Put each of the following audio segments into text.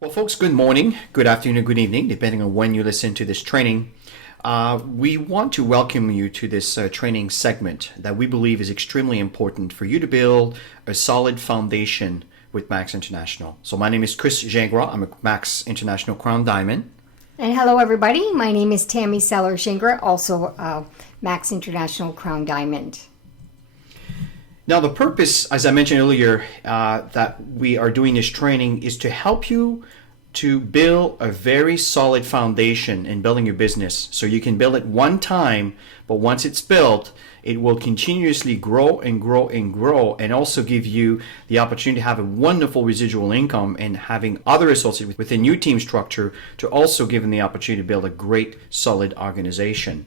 Well, folks, good morning, good afternoon, good evening, depending on when you listen to this training. We want to welcome you to this training segment that we believe is extremely important for you to build a solid foundation with Max International. So my name is Chris Gingras. I'm a Max International Crown Diamond. And hello, everybody. My name is Tammy Seller-Gingras, also Max International Crown Diamond. Now, the purpose, as I mentioned earlier, that we are doing this training is to help you to build a very solid foundation in building your business. So you can build it one time, but once it's built, it will continuously grow and grow and grow, and also give you the opportunity to have a wonderful residual income and having other associates within your team structure to also give them the opportunity to build a great, solid organization.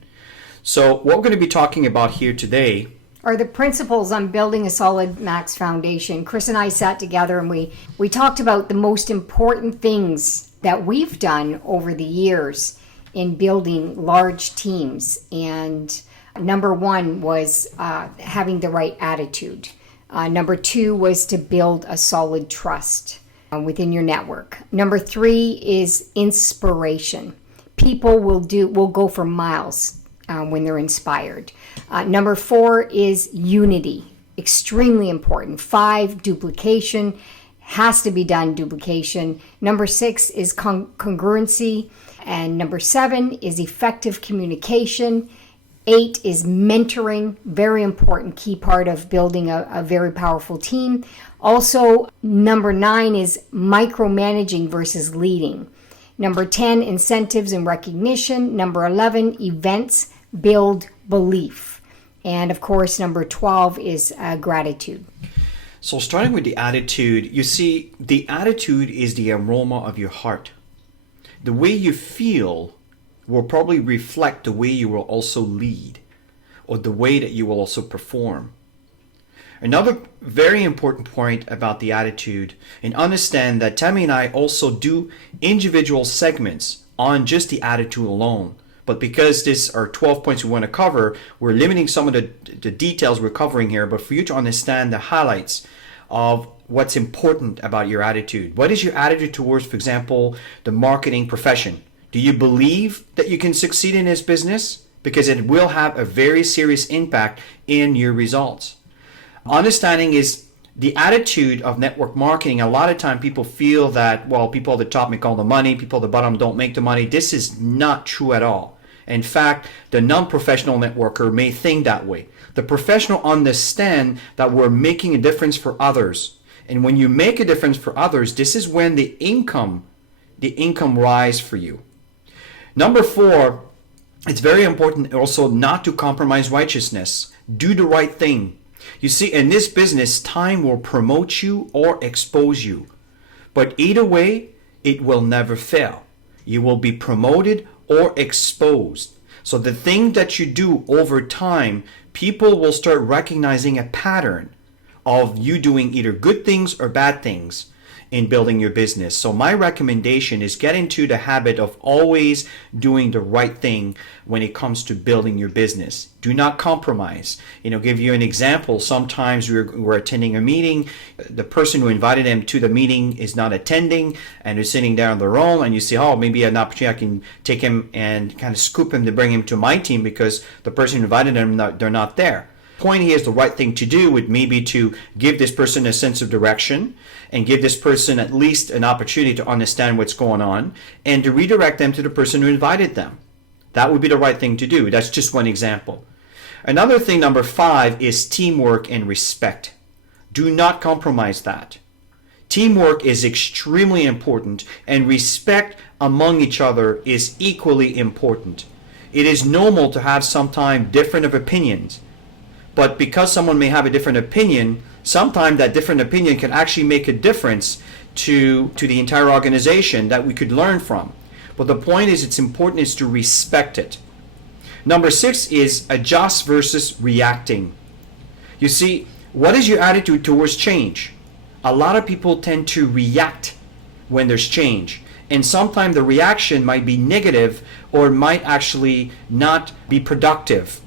So what we're going to be talking about here today are the principles on building a solid Max foundation. Chris and I sat together and we talked about the most important things that we've done over the years in building large teams. And number one was having the right attitude. Number two was to build a solid trust within your network. Number three is inspiration. People will go for miles when they're inspired. Number four is unity, extremely important. 5, duplication, has to be done, duplication. Number 6 is congruency. And number 7 is effective communication. 8 is mentoring, very important, key part of building a very powerful team. Also, number 9 is micromanaging versus leading. Number 10, incentives and recognition. Number 11, events build belief. And of course, number 12 is gratitude. So starting with the attitude, you see, the attitude is the aroma of your heart. The way you feel will probably reflect the way you will also lead, or the way that you will also perform. Another very important point about the attitude, and understand that Tammy and I also do individual segments on just the attitude alone. But because these are 12 points we want to cover, we're limiting some of the details we're covering here. But for you to understand the highlights of what's important about your attitude. What is your attitude towards, for example, the marketing profession? Do you believe that you can succeed in this business? Because it will have a very serious impact in your results. Understanding is the attitude of network marketing. A lot of time people feel that, well, people at the top make all the money, people at the bottom don't make the money. This is not true at all. In fact, the non-professional networker may think that way. The professional understand that we're making a difference for others. And when you make a difference for others, this is when the income rise for you. Number 4, it's very important also not to compromise righteousness. Do the right thing. You see, in this business, time will promote you or expose you. But either way, it will never fail. You will be promoted or exposed. So the thing that you do over time, people will start recognizing a pattern of you doing either good things or bad things in building your business. So my recommendation is get into the habit of always doing the right thing when it comes to building your business. Do not compromise. Give you an example. Sometimes we're attending a meeting. The person who invited them to the meeting is not attending and is sitting there on their own. And you say, oh, maybe an opportunity I can take him and kind of scoop him to bring him to my team because the person who invited them, they're not there. Point here is the right thing to do would maybe to give this person a sense of direction and give this person at least an opportunity to understand what's going on and to redirect them to the person who invited them. That would be the right thing to do. That's just one example. Another thing, number 5, is teamwork and respect. Do not compromise that. Teamwork is extremely important, and respect among each other is equally important. It is normal to have sometimes different of opinions. But because someone may have a different opinion, sometimes that different opinion can actually make a difference to the entire organization that we could learn from. But the point is, it's important is to respect it. Number 6 is adjust versus reacting. You see, what is your attitude towards change? A lot of people tend to react when there's change. And sometimes the reaction might be negative or might actually not be productive.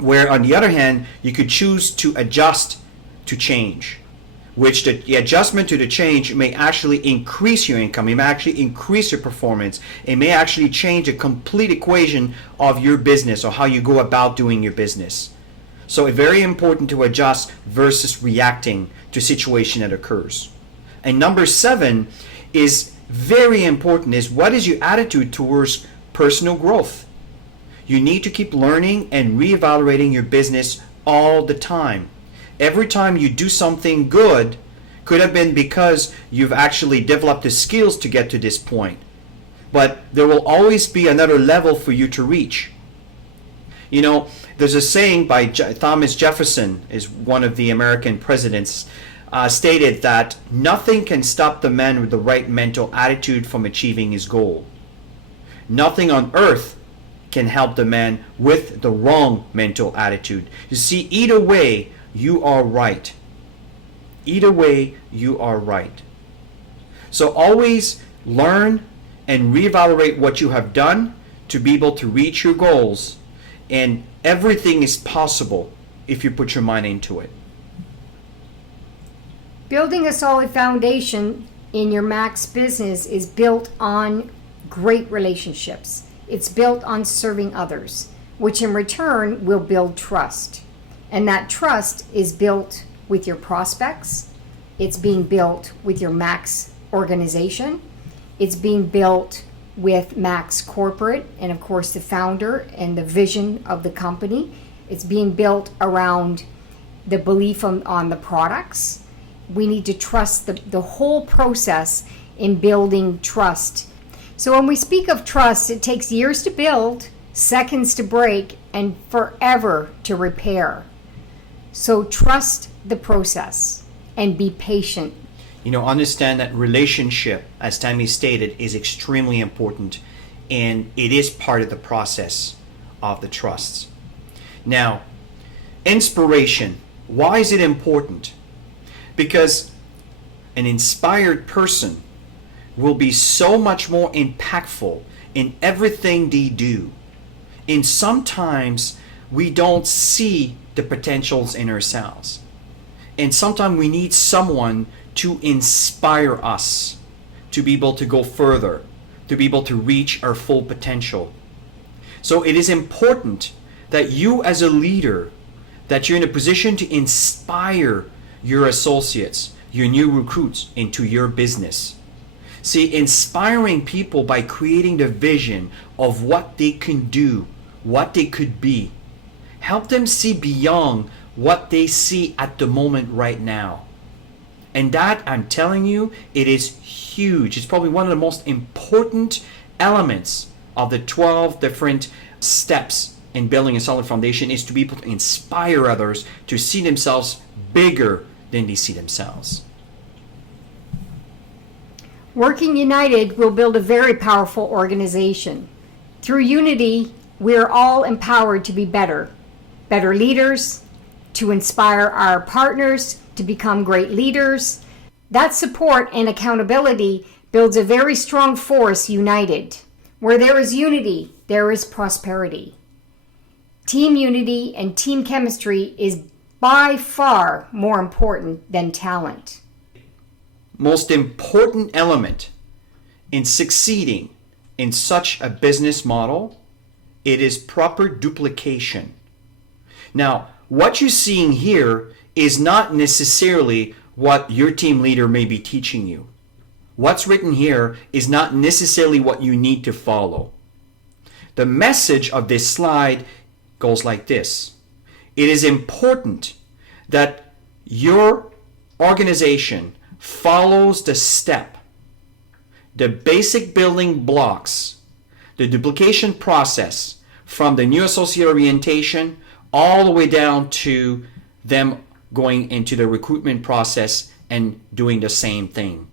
Where on the other hand, you could choose to adjust to change. which the adjustment to the change may actually increase your income, it may actually increase your performance, it may actually change a complete equation of your business or how you go about doing your business. So it's very important to adjust versus reacting to a situation that occurs. And number 7 is very important, is what is your attitude towards personal growth? You need to keep learning and reevaluating your business all the time. Every time you do something good, could have been because you've actually developed the skills to get to this point. But there will always be another level for you to reach. You know, there's a saying by Thomas Jefferson, is one of the American presidents, stated that nothing can stop the man with the right mental attitude from achieving his goal. Nothing on earth can help the man with the wrong mental attitude. You see, either way, you are right. Either way, you are right. So always learn and reevaluate what you have done to be able to reach your goals. And everything is possible if you put your mind into it. Building a solid foundation in your Max business is built on great relationships. It's built on serving others, which in return will build trust. And that trust is built with your prospects. It's being built with your Max organization. It's being built with Max Corporate and, of course, the founder and the vision of the company. It's being built around the belief on the products. We need to trust the whole process in building trust. So when we speak of trust, it takes years to build, seconds to break, and forever to repair. So trust the process and be patient. You know, understand that relationship, as Tammy stated, is extremely important, and it is part of the process of the trusts. Now, inspiration. Why is it important? Because an inspired person will be so much more impactful in everything they do. And sometimes we don't see the potentials in ourselves. And sometimes we need someone to inspire us to be able to go further, to be able to reach our full potential. So it is important that you as a leader, that you're in a position to inspire your associates, your new recruits into your business. See, inspiring people by creating the vision of what they can do, what they could be. Help them see beyond what they see at the moment right now. And that, I'm telling you, it is huge. It's probably one of the most important elements of the 12 different steps in building a solid foundation, is to be able to inspire others to see themselves bigger than they see themselves. Working united will build a very powerful organization. Through unity, we are all empowered to be better leaders, to inspire our partners to become great leaders. That support and accountability builds a very strong force united. Where there is unity, there is prosperity. Team unity and team chemistry is by far more important than talent. Most important element in succeeding in such a business model, it is proper duplication. Now, what you're seeing here is not necessarily what your team leader may be teaching you. What's written here is not necessarily what you need to follow. The message of this slide goes like this. It is important that your organization follows the step, the basic building blocks, the duplication process from the new associate orientation all the way down to them going into the recruitment process and doing the same thing.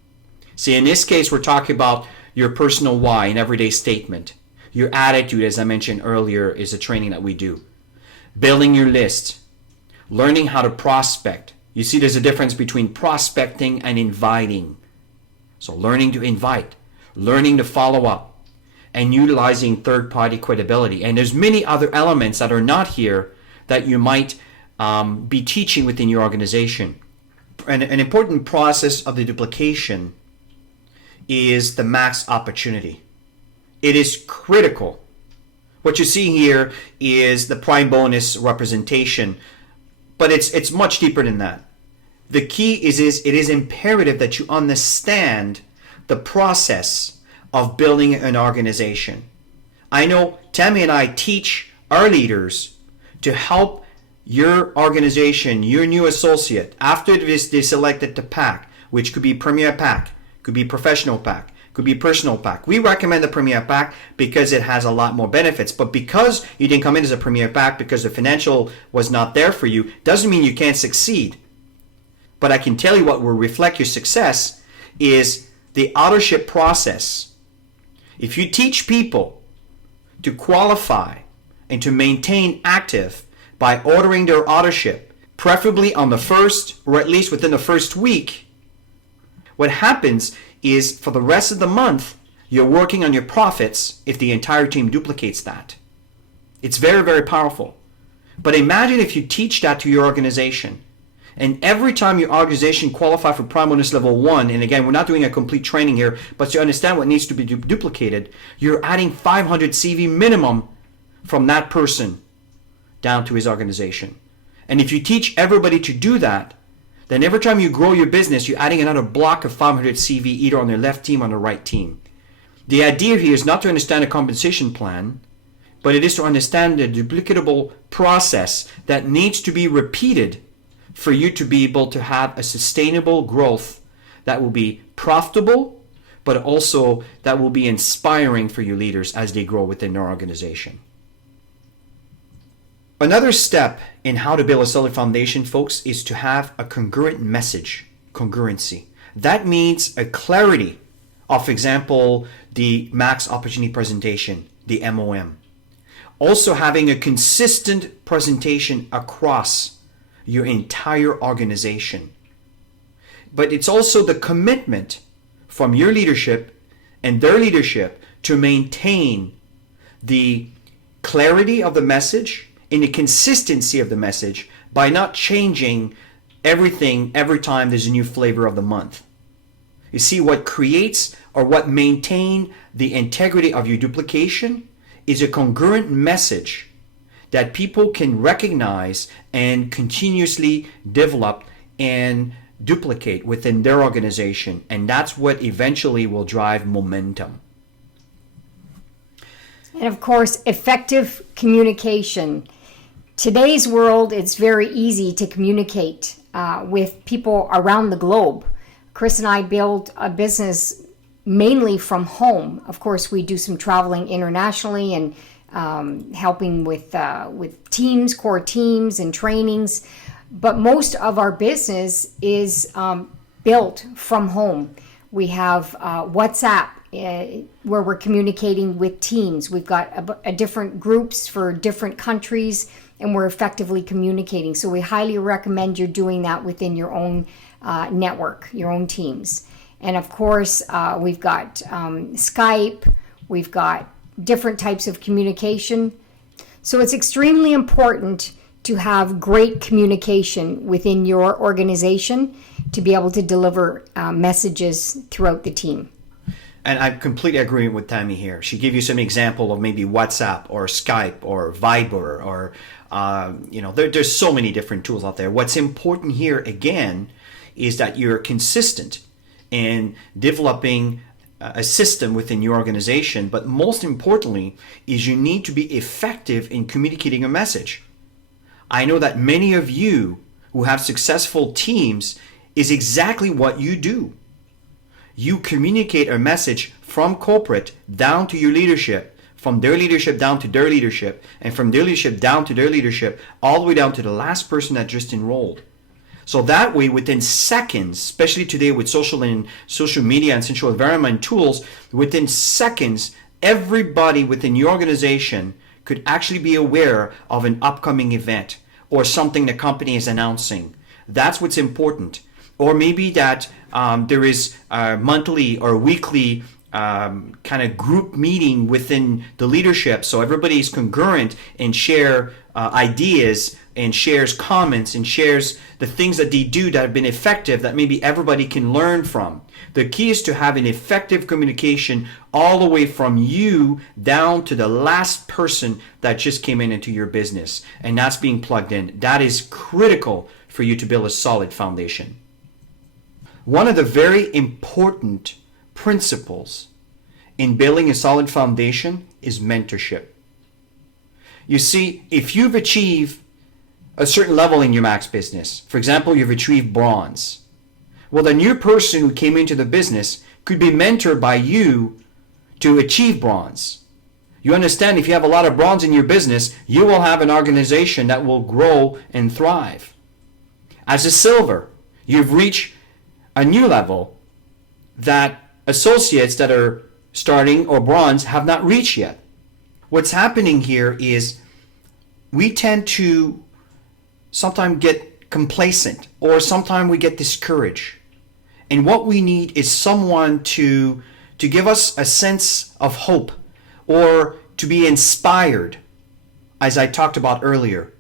See, in this case, we're talking about your personal why, an everyday statement. Your attitude, as I mentioned earlier, is a training that we do. Building your list, learning how to prospect. You see, there's a difference between prospecting and inviting. So learning to invite, learning to follow up, and utilizing third-party credibility. And there's many other elements that are not here that you might be teaching within your organization. an important process of the duplication is the max opportunity. It is critical. What you see here is the prime bonus representation, but it's much deeper than that. The key is it is imperative that you understand the process of building an organization. I know Tammy and I teach our leaders to help your organization, your new associate, after they selected the pack, which could be Premier Pack, could be Professional Pack, could be Personal Pack. We recommend the Premier Pack because it has a lot more benefits. But because you didn't come in as a Premier Pack because the financial was not there for you, doesn't mean you can't succeed. But I can tell you what will reflect your success is the authorship process. If you teach people to qualify and to maintain active by ordering their authorship, preferably on the first or at least within the first week, what happens is for the rest of the month, you're working on your profits if the entire team duplicates that. It's very, very powerful. But imagine if you teach that to your organization. And every time your organization qualify for Prime Bonus Level 1, and again, we're not doing a complete training here, but to understand what needs to be duplicated, you're adding 500 CV minimum from that person down to his organization. And if you teach everybody to do that, then every time you grow your business, you're adding another block of 500 CV either on the left team or on the right team. The idea here is not to understand a compensation plan, but it is to understand the duplicatable process that needs to be repeated for you to be able to have a sustainable growth that will be profitable, but also that will be inspiring for your leaders as they grow within their organization. Another step in how to build a solid foundation, folks, is to have a congruent message, congruency. That means a clarity of, for example, the max opportunity presentation, the MOM. Also having a consistent presentation across your entire organization. But it's also the commitment from your leadership and their leadership to maintain the clarity of the message and the consistency of the message by not changing everything every time there's a new flavor of the month. You see, what creates or what maintain the integrity of your duplication is a congruent message that people can recognize and continuously develop and duplicate within their organization. And that's what eventually will drive momentum. And of course, effective communication. Today's world, it's very easy to communicate with people around the globe. Chris and I build a business mainly from home. Of course, we do some traveling internationally and helping with teams, core teams and trainings. But most of our business is built from home. We have WhatsApp where we're communicating with teams. We've got a different groups for different countries, and we're effectively communicating. So we highly recommend you're doing that within your own network, your own teams. And of course, we've got Skype, we've got different types of communication. So it's extremely important to have great communication within your organization to be able to deliver messages throughout the team. And I completely agree with Tammy here. She gave you some example of maybe WhatsApp or Skype or Viber or, there's so many different tools out there. What's important here, again, is that you're consistent in developing a system within your organization. But most importantly is you need to be effective in communicating a message. I know that many of you who have successful teams is exactly what you do. You communicate a message from corporate down to your leadership, from their leadership down to their leadership, and from their leadership down to their leadership, all the way down to the last person that just enrolled. So that way, within seconds, especially today with social media and social environment tools, within seconds, everybody within your organization could actually be aware of an upcoming event or something the company is announcing. That's what's important. Or maybe that there is monthly or weekly kind of group meeting within the leadership, so everybody's congruent and share ideas and shares comments and shares the things that they do that have been effective that maybe everybody can learn from. The key is to have an effective communication all the way from you down to the last person that just came into your business, and that's being plugged in. That is critical for you to build a solid foundation. One of the very important principles in building a solid foundation is mentorship. You see, if you've achieved a certain level in your Max business, for example, you've achieved bronze, well, the new person who came into the business could be mentored by you to achieve bronze. You understand, if you have a lot of bronze in your business, you will have an organization that will grow and thrive. As a silver, you've reached a new level that associates that are starting or bronze have not reached yet. What's happening here is we tend to sometimes get complacent, or sometimes we get discouraged. And what we need is someone to give us a sense of hope, or to be inspired, as I talked about earlier.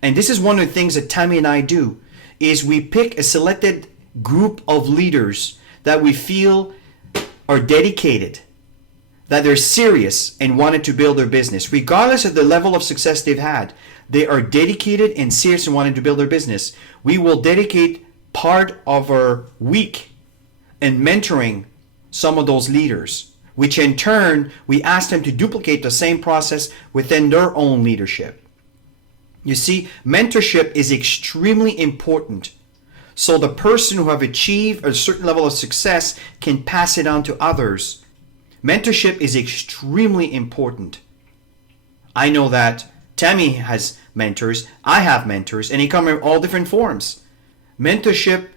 And this is one of the things that Tammy and I do, is we pick a selected group of leaders that we feel are dedicated, that they're serious and wanted to build their business. Regardless of the level of success they've had, they are dedicated and serious and wanting to build their business. We will dedicate part of our week in mentoring some of those leaders, which in turn, we ask them to duplicate the same process within their own leadership. You see, mentorship is extremely important. So the person who have achieved a certain level of success can pass it on to others. Mentorship is extremely important. I know that Tammy has mentors, I have mentors, and they come in all different forms. Mentorship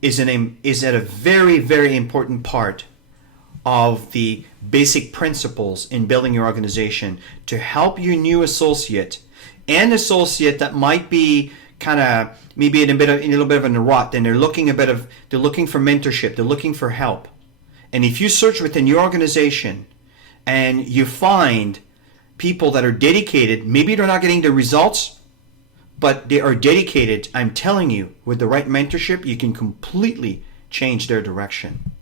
is at a very, very important part of the basic principles in building your organization to help your new associate that might be kind of maybe in a little bit of a rut, and they're looking for mentorship, they're looking for help. And if you search within your organization and you find people that are dedicated, maybe they're not getting the results, but they are dedicated, I'm telling you, with the right mentorship, you can completely change their direction.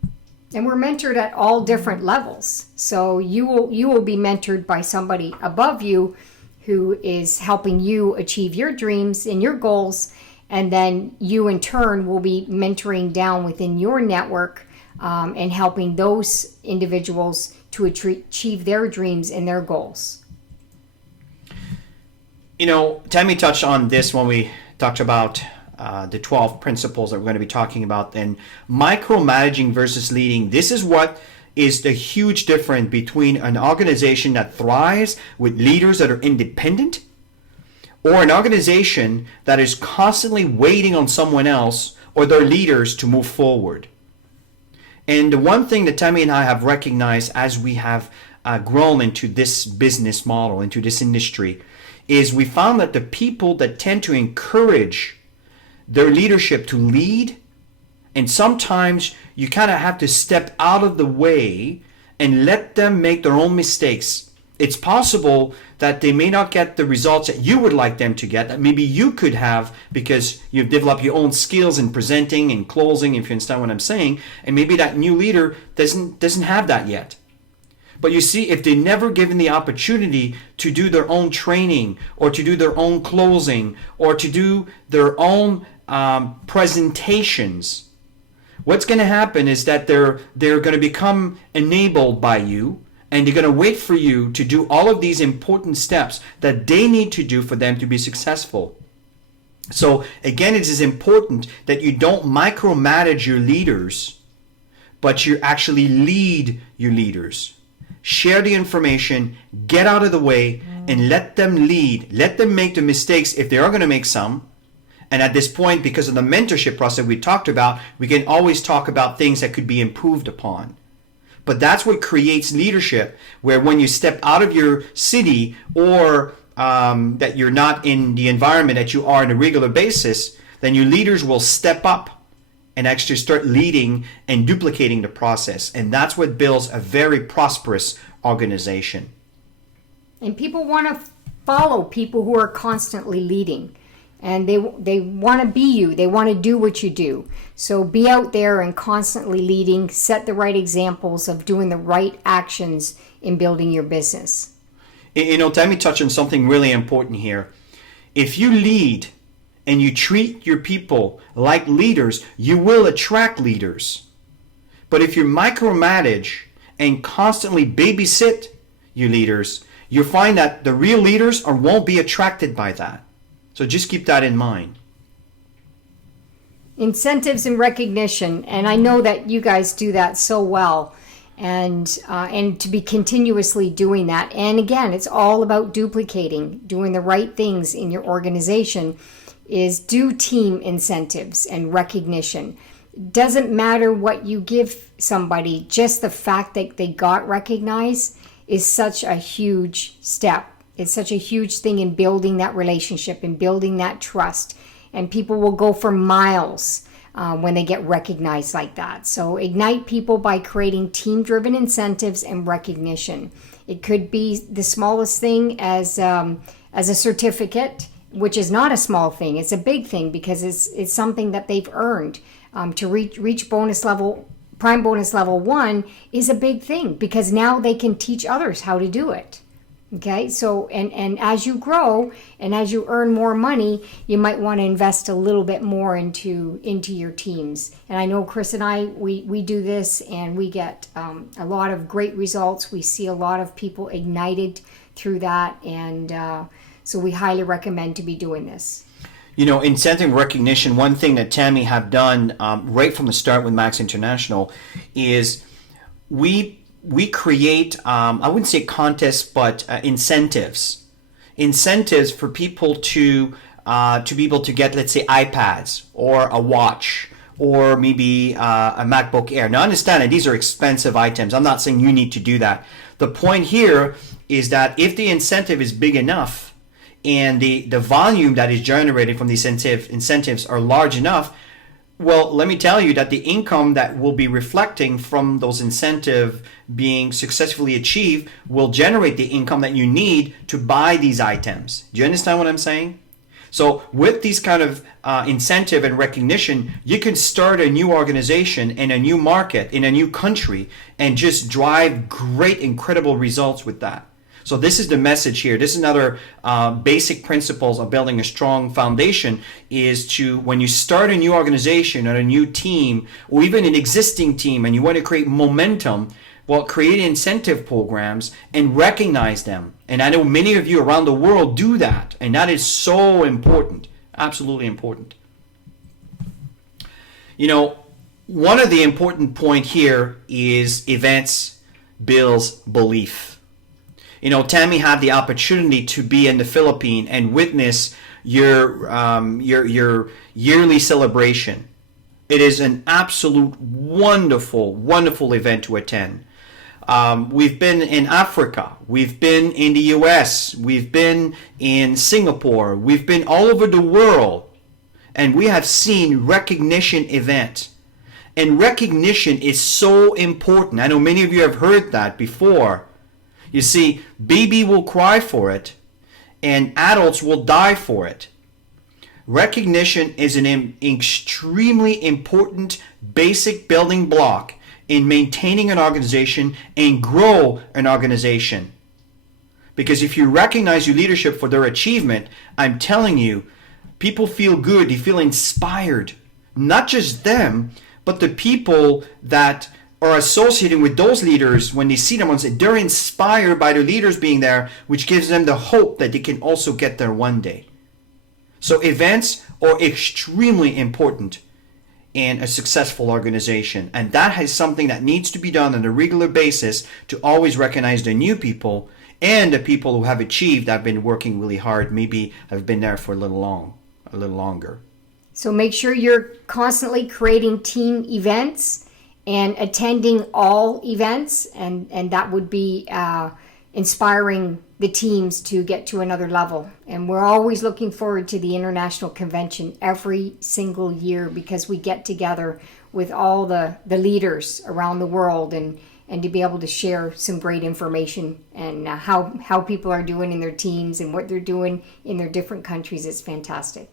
And we're mentored at all different levels. So you will be mentored by somebody above you who is helping you achieve your dreams and your goals. And then you in turn will be mentoring down within your network and helping those individuals to achieve their dreams and their goals. You know, Tammy touched on this when we talked about the 12 principles that we're going to be talking about. And micromanaging versus leading, this is what is the huge difference between an organization that thrives with leaders that are independent, or an organization that is constantly waiting on someone else or their leaders to move forward. And the one thing that Tammy and I have recognized as we have grown into this business model, into this industry, is we found that the people that tend to encourage their leadership to lead, and sometimes you kind of have to step out of the way and let them make their own mistakes. It's possible that they may not get the results that you would like them to get, that maybe you could have because you've developed your own skills in presenting and closing, if you understand what I'm saying, and maybe that new leader doesn't have that yet. But you see, if they're never given the opportunity to do their own training, or to do their own closing, or to do their own presentations, what's going to happen is that they're going to become enabled by you, and they're going to wait for you to do all of these important steps that they need to do for them to be successful. So again, it is important that you don't micromanage your leaders, but you actually lead your leaders. Share the information, get out of the way, and let them lead. Let them make the mistakes if they are going to make some. And at this point, because of the mentorship process we talked about, we can always talk about things that could be improved upon. But that's what creates leadership, where when you step out of your city, or that you're not in the environment that you are on a regular basis, then your leaders will step up and actually start leading and duplicating the process. And that's what builds a very prosperous organization. And people want to follow people who are constantly leading. And they want to be you. They want to do what you do. So be out there and constantly leading. Set the right examples of doing the right actions in building your business. You know, Tammy touched on something really important here. If you lead and you treat your people like leaders, you will attract leaders. But if you micromanage and constantly babysit your leaders, you'll find that the real leaders won't be attracted by that. So just keep that in mind. Incentives and recognition, and I know that you guys do that so well, and to be continuously doing that. And again, it's all about duplicating, doing the right things in your organization. Is do team incentives and recognition. Doesn't matter what you give somebody, just the fact that they got recognized is such a huge step. It's such a huge thing in building that relationship and building that trust. And people will go for miles when they get recognized like that. So ignite people by creating team-driven incentives and recognition. It could be the smallest thing as a certificate, which is not a small thing. It's a big thing because it's something that they've earned. To reach bonus level, prime bonus level 1 is a big thing because now they can teach others how to do it. Okay, so and as you grow and as you earn more money, you might want to invest a little bit more into your teams. And I know Chris and I, we do this and we get a lot of great results. We see a lot of people ignited through that, and so we highly recommend to be doing this. You know, incentive recognition, one thing that Tammy have done right from the start with Max International is we create, I wouldn't say contests, but incentives for people to be able to get, let's say, iPads or a watch or maybe a MacBook Air. Now, understand that these are expensive items. I'm not saying you need to do that. The point here is that if the incentive is big enough and the volume that is generated from these incentives are large enough, well, let me tell you that the income that will be reflecting from those incentives being successfully achieved will generate the income that you need to buy these items. Do you understand what I'm saying? So with these kind of incentive and recognition, you can start a new organization in a new market, in a new country, and just drive great, incredible results with that. So this is the message here. This is another basic principles of building a strong foundation is to, when you start a new organization or a new team or even an existing team and you want to create momentum, well, create incentive programs and recognize them. And I know many of you around the world do that, and that is so important, absolutely important. You know, one of the important point here is events builds belief. You know, Tammy had the opportunity to be in the Philippines and witness your yearly celebration. It is an absolute wonderful, wonderful event to attend. We've been in Africa, we've been in the US, we've been in Singapore, we've been all over the world, and we have seen recognition events. And recognition is so important. I know many of you have heard that before. You see, baby will cry for it, and adults will die for it. Recognition is an extremely important basic building block in maintaining an organization and grow an organization. Because if you recognize your leadership for their achievement, I'm telling you, people feel good, they feel inspired. Not just them, but the people that are associating with those leaders, when they see them, they're inspired by their leaders being there, which gives them the hope that they can also get there one day. So events are extremely important in a successful organization, and that is something that needs to be done on a regular basis to always recognize the new people and the people who have achieved, that have been working really hard, maybe have been there for a little longer. So make sure you're constantly creating team events and attending all events, and that would be inspiring the teams to get to another level. And we're always looking forward to the international convention every single year, because we get together with all the leaders around the world and to be able to share some great information and how people are doing in their teams and what they're doing in their different countries. It's fantastic.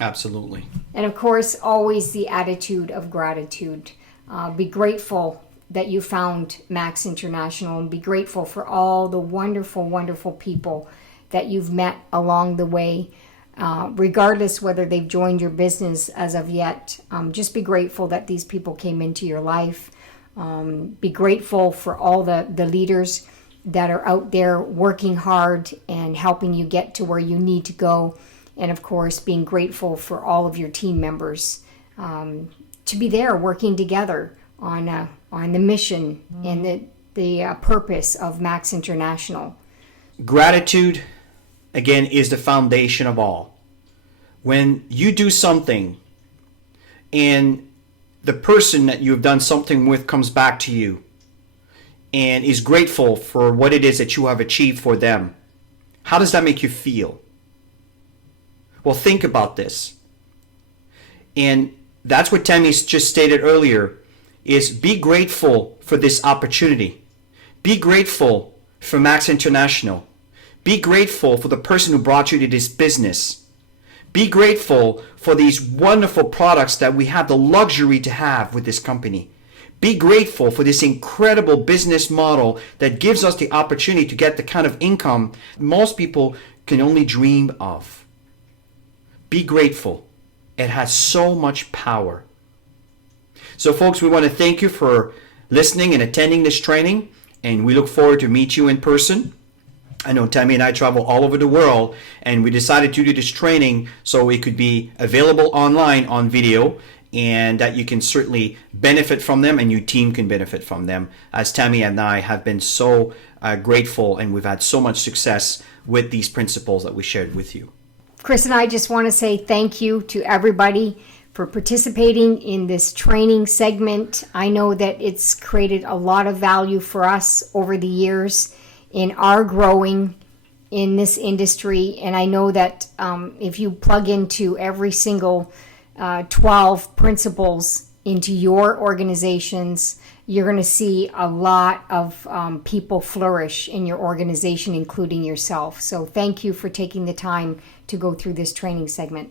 Absolutely. And of course, always the attitude of gratitude. Be grateful that you found Max International, and be grateful for all the wonderful, wonderful people that you've met along the way, regardless whether they've joined your business as of yet. Just be grateful that these people came into your life. Be grateful for all the leaders that are out there working hard and helping you get to where you need to go. And of course, being grateful for all of your team members to be there working together on the mission and the purpose of Max International. Gratitude, again, is the foundation of all. When you do something and the person that you've done something with comes back to you and is grateful for what it is that you have achieved for them, how does that make you feel? Well, think about this. And that's what Tammy just stated earlier, is be grateful for this opportunity. Be grateful for Max International. Be grateful for the person who brought you to this business. Be grateful for these wonderful products that we have the luxury to have with this company. Be grateful for this incredible business model that gives us the opportunity to get the kind of income most people can only dream of. Be grateful. It has so much power. So folks, we want to thank you for listening and attending this training, and we look forward to meet you in person. I know Tammy and I travel all over the world, and we decided to do this training so it could be available online on video, and that you can certainly benefit from them and your team can benefit from them, as Tammy and I have been so grateful, and we've had so much success with these principles that we shared with you. Chris and I just want to say thank you to everybody for participating in this training segment. I know that it's created a lot of value for us over the years in our growing in this industry. And I know that if you plug into every single 12 principles into your organizations, you're going to see a lot of people flourish in your organization, including yourself. So thank you for taking the time to go through this training segment.